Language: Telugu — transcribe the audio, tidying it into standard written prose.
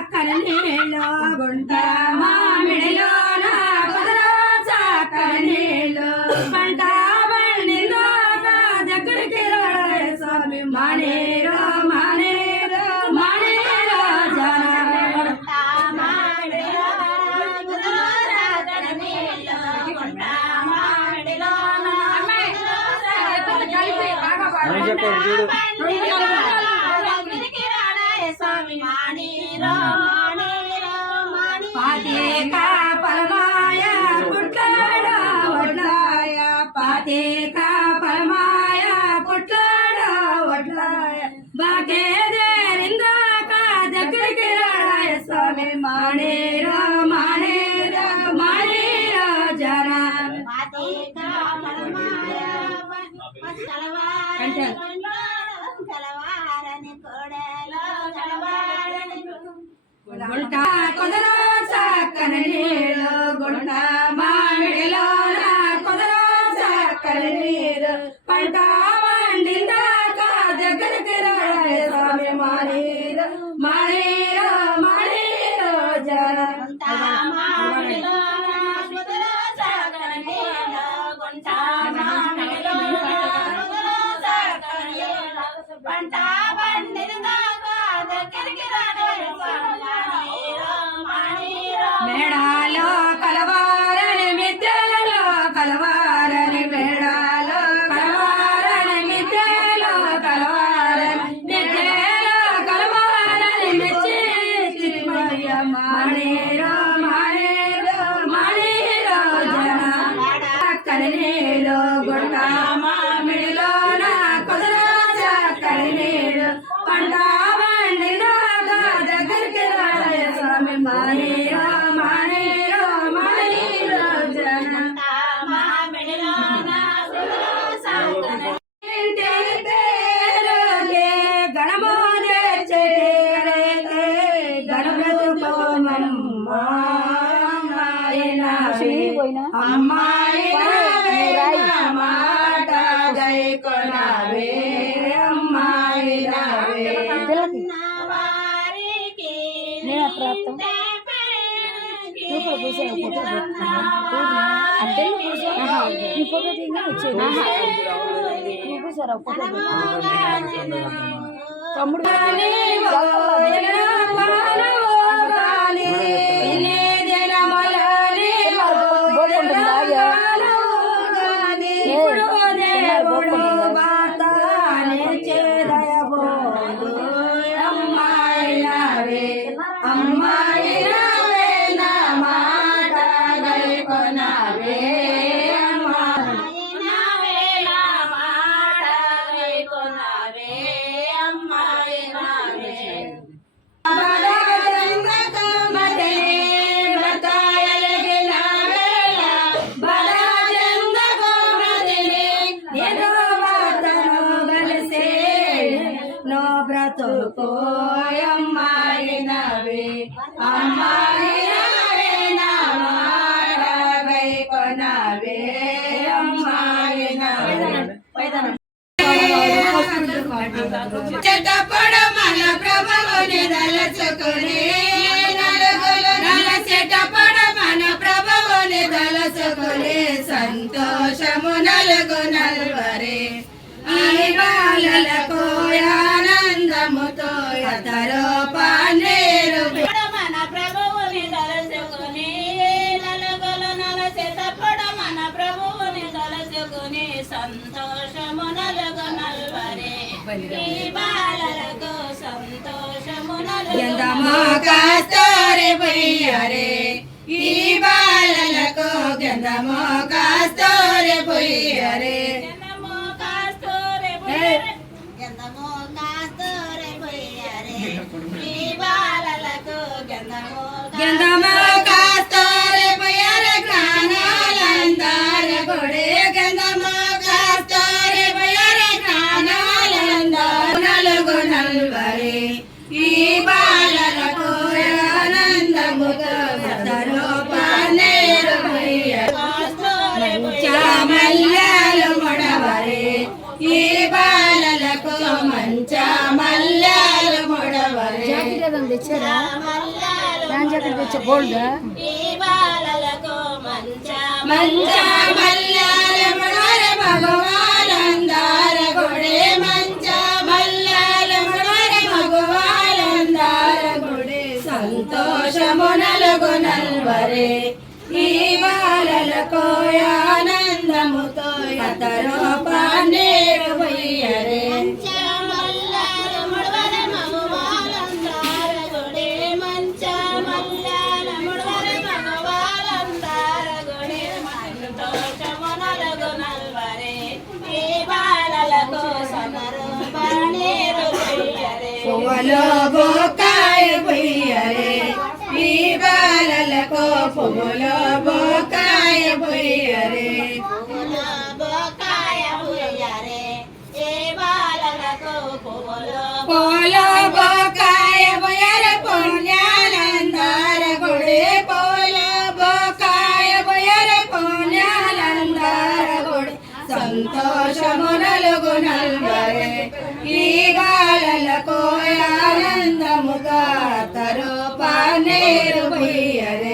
చక్కని నీళ్ళు గుంట మామిడిలో నా కుదరో చక్కని నీళ్ళు పంట బండిలో దగ్గరికి రాడే స్వామి మానేరో మానేరో మానేరో జన పాతేక పరమాయ పుట్లాడ వడ్లాయ పాతేక పరమాయ పుట్లాడ వడ్లాయ బాకేదేరిందాక దగ్గరికి రాడాయ స్వామి మానేరో మానేరో మానేరో జన పాతేక పరమాయ గుంట కుదరో చక్కని నీళ్ళు గుంట మామిడిలో నా కుదరో చక్కని నీళ్ళు పంట వండిందాక దగ్గరికి రాడే స్వామి మానేరో మానేరో మానేరో జన మామిడిలో నా కుదరో చక్కని నీళ్ళు గుంట మామిడిలో పంట వండిందాక దగ్గరికి రాడే మేడాలో కలవారని మిద్దెలో కలవారని మేడాలో కలవారని మిద్దెలో కలవారని మిద్దెలో కలవారని మెచ్చి మానేరో మానేరో మానేరో జన చక్కని నీళ్ళు గుంట మామిడిలో నా కుదరో చక్కని నీళ్ళు పంట బండినాక దగ్గరికి రాడే స్వామి మానేరో మానేరో మానేరో జన మామిడిలో నా ఇంటి పేరుకే గణమోదే చేరేకే గణపతుకోమమ్మ అమ్మాయి మాట గై కొనవే అమ్మాయి తమ్ముడు అమ్మాయి నా మాట గై కొనవే అమ్మాయి నవే అమ్మాయి నవే నా మాట గై కొనవే అమ్మాయి నవే చెట్టపడమల ప్రభువుని దలచుకుని చెట్టపడమల ప్రభువుని దలచుకుని సంతోషము నలుగు నల్వరే ఈ బాలలకు ఆనందముతో అతరో పానేరు మన ప్రభువుని దలచుకుని నలుగుల నలచెతపడ మన ప్రభువుని దలచుకుని సంతోషము నలుగు నల్వరే ఈ బాలలకు సంతోషము గంధము కాస్తోరే పొయ్యరే ఈ బాలలకు గంధము కాస్తోరే పొయ్యరే గంధము కాస్తోరే పొయ్యరే జ్ఞానాలందార కొడే గంధము కాస్తోరే పొయ్యరే జ్ఞానాలందార నలుగు నల్వరే ఈ బాలలకు ఆనందముతో సతరో పానేరు మల్యాలు మొడవరే ఈ బాలలకు మంచ మల్యాలు మొడవరే తెచ్చారా ఈ బాలలకు మంచ మంచ మల్లాలముడవర భగవానందార గుడే మంచ మల్లాలముడవర భగవానందార గుడే సంతోషమునలుగు నల్వరే ఈ బాలలకు ఆనందముతో అతరో పానేరు వయ్యరే పువ్వులో బొకాయ పొయ్యరే ఈ బాలలకు పువ్వులో బొకాయ పొయ్యరే పూలో బొకాయ పొయ్యరే పుణ్యాలందార గుడి పూలో బొకాయ పొయ్యరే పుణ్యాలందార గుడి సంతోషమునలుగు నల్వరే ఈ బాలలకు ఆనందముగా తరు పానేరు పొయ్యరే